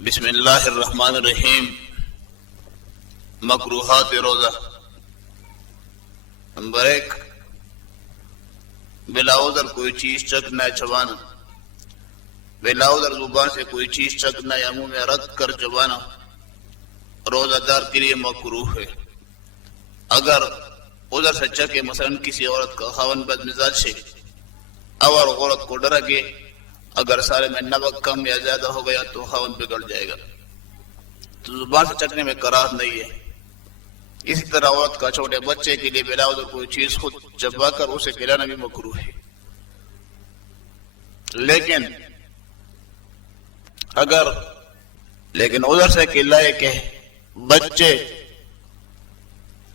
بسم اللہ الرحمن الرحیم۔ مکروہات روزہ۔ نمبر 1، بلا عذر کوئی چیز چکنا یا چبانا، بلا عذر زبان سے کوئی چیز چکنا یا منہ میں رکھ کر چبانا روزہ دار کے لیے مکروہ ہے۔ اگر عذر سے چکے، مثلا کسی عورت کا خاوند بد مزاج سے اور عورت کو ڈرا کہ اگر سارے میں نمک کم یا زیادہ ہو گیا تو خاوند بگڑ جائے گا، تو زبان سے چکنے میں کراہت نہیں ہے۔ اسی طرح عورت کا چھوٹے بچے کے لیے بلا عذر کوئی چیز خود چبا کر اسے کھلانا بھی مکروہ ہے۔ لیکن عذر سے کھلائے کہ بچے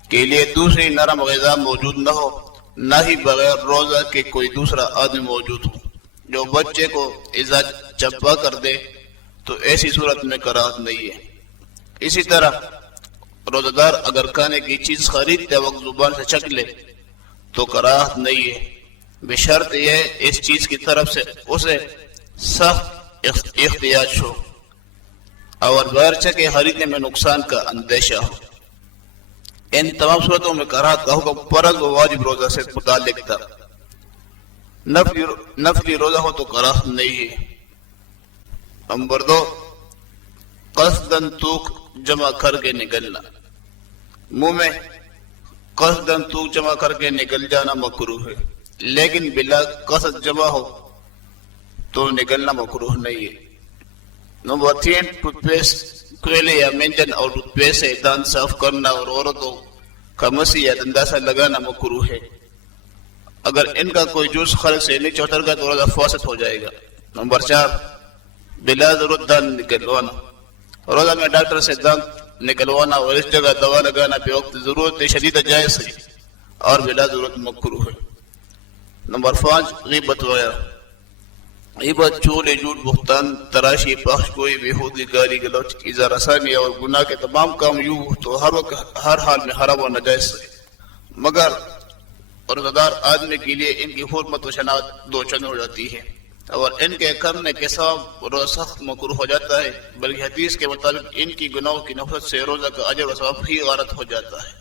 کے لیے دوسری نرم غذا موجود نہ ہو، نہ ہی بغیر روزہ کے کوئی دوسرا آدمی موجود ہو جو بچے کو اذا چبا کر دے، تو ایسی صورت میں کراہت نہیں ہے۔ اسی طرح روزہ دار اگر کھانے کی چیز خریدتے وقت زبان سے چک لے تو کراہت نہیں ہے، بشرط یہ اس چیز کی طرف سے اسے سخت احتیاج ہو اور بغیر چکے خریدنے میں نقصان کا اندیشہ ہو۔ ان تمام صورتوں میں کراہت کا حکم فرض و واجب روزہ سے متعلق تھا، نفلی روزہ ہو تو کراہت نہیں ہے۔ نمبر 2، قصداً تھوک جمع کر کے نکلنا، منہ میں قصداً تھوک جمع کر کے نکل جانا مکروہ ہے، لیکن بلا قصد جمع ہو تو نکلنا مکروہ نہیں ہے۔ نمبر 3، ٹوتھ پیسٹ، کوئلے یا منجن اور ٹوتھ پیسٹ سے دانت صاف کرنا اور عورتوں کا مسی یا دنداسہ لگانا مکروہ ہے۔ اگر ان کا کوئی جز خلق سے نیچے اتر گیا تو روزہ فاسد ہو جائے گا۔ نمبر 4، بلا ضرورت دانت نکلوانا، روزہ میں ڈاکٹر سے دانت نکلوانا اور اس جگہ دوا لگانا بے وقت ضرورت شدیدہ جائز ہے اور بلا ضرورت مکروہ ہے۔ نمبر 5، غیبت وغیرہ، غیبت، چغل، جھوٹ، بہتان، تراشی، پخش گوئی، بےہودگی، گالی گلوچ، ایذا رسانی اور گناہ کے تمام کام یوں تو ہر وقت ہر حال میں حرام و ناجائز ہے، مگر روزہ دار آدمی کے لیے ان کی حرمت و شناعت دو چند ہو جاتی ہے اور ان کے کرنے کے سبب روزہ سخت مکروہ ہو جاتا ہے، بلکہ حدیث کے مطابق ان کی گناہوں کی نفرت سے روزہ کا اجر و ثواب ہی غارت ہو جاتا ہے۔